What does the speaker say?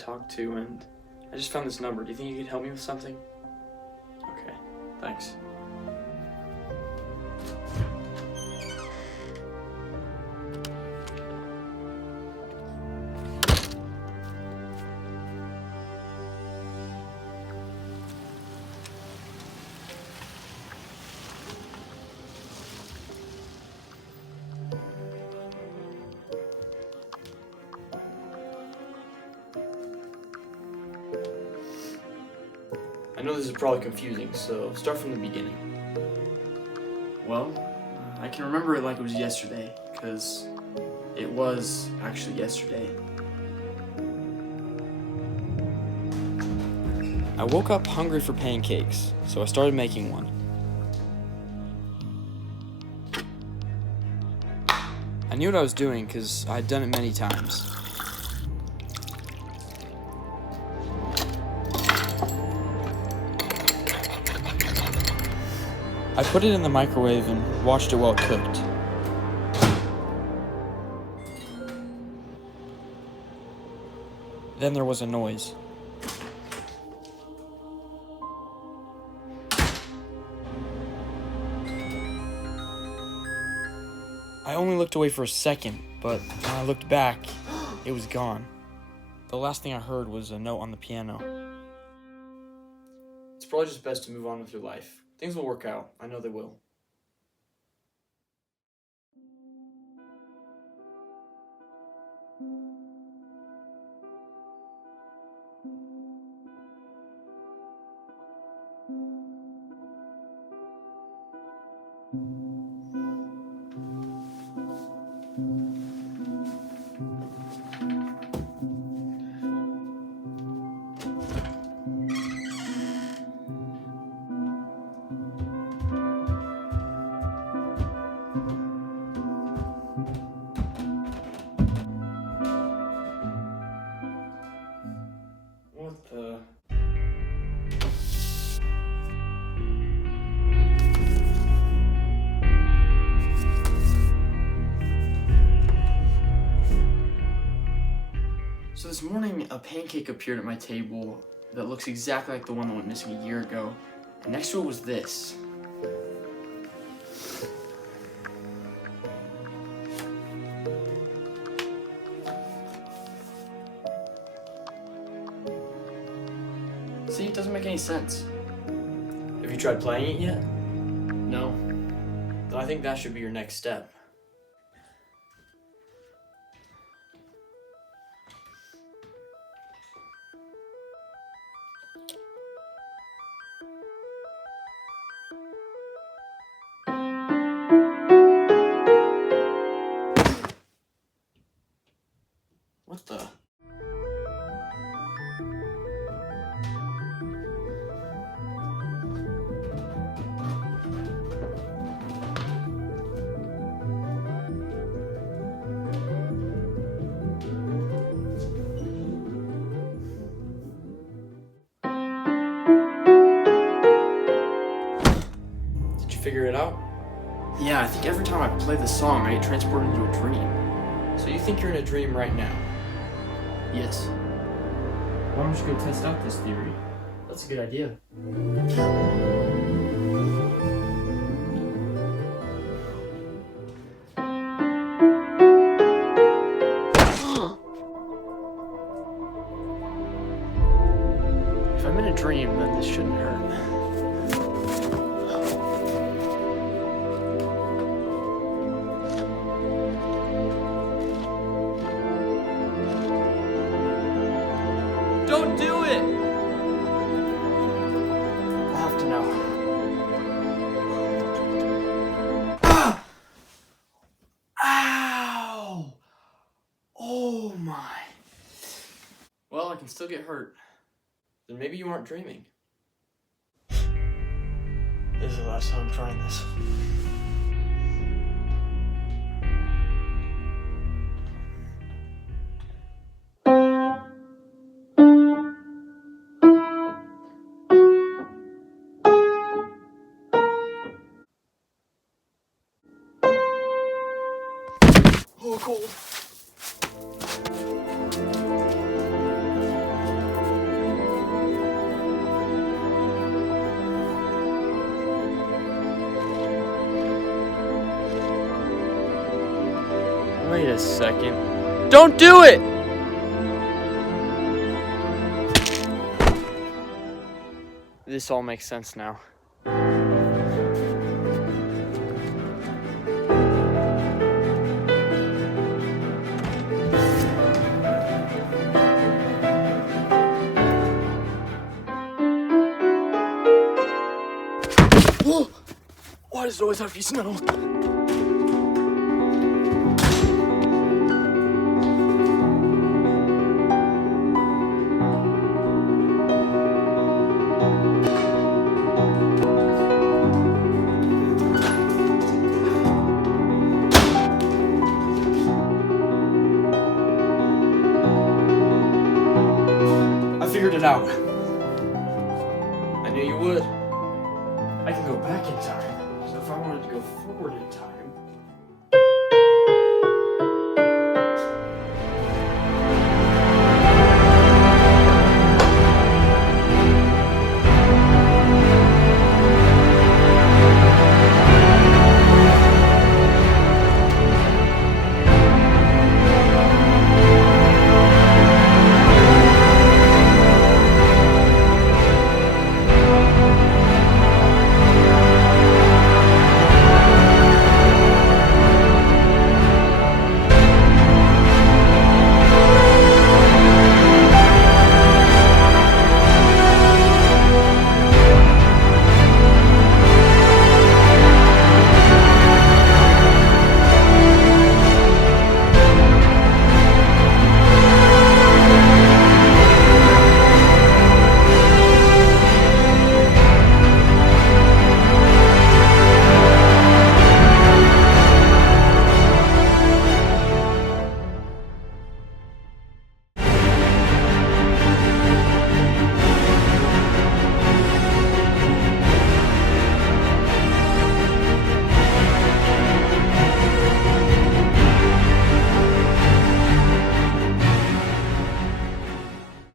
talk to, and I just found this number. Do you think you could help me with something? Okay, thanks. I know this is probably confusing, so start from the beginning. Well, I can remember it like it was yesterday, because it was actually yesterday. I woke up hungry for pancakes, so I started making one. I knew what I was doing because I'd done it many times. I put it in the microwave and watched it while it cooked. Then there was a noise. I only looked away for a second, but when I looked back, it was gone. The last thing I heard was a note on the piano. It's probably just best to move on with your life. Things will work out. I know they will. What the... So this morning, a pancake appeared at my table that looks exactly like the one that went missing a year ago. And next to it was this. See, it doesn't make any sense. Have you tried playing it yet? No. Then I think that should be your next step. What the? Did you figure it out? Yeah, I think every time I play the song, I get transported into a dream. So you think you're in a dream right now? Yes. Why don't you go test out this theory? That's a good idea. If I'm in a dream, then this shouldn't hurt. Don't do it! I have to know. Ah! Ow! Oh my. Well, I can still get hurt. Then maybe you aren't dreaming. This is the last time I'm trying this. Oh, cold. Wait a second. Don't do it! This all makes sense now. Why does it always have to be snow? I figured it out. I knew you would. I can go back in time. So if I wanted to go forward in time,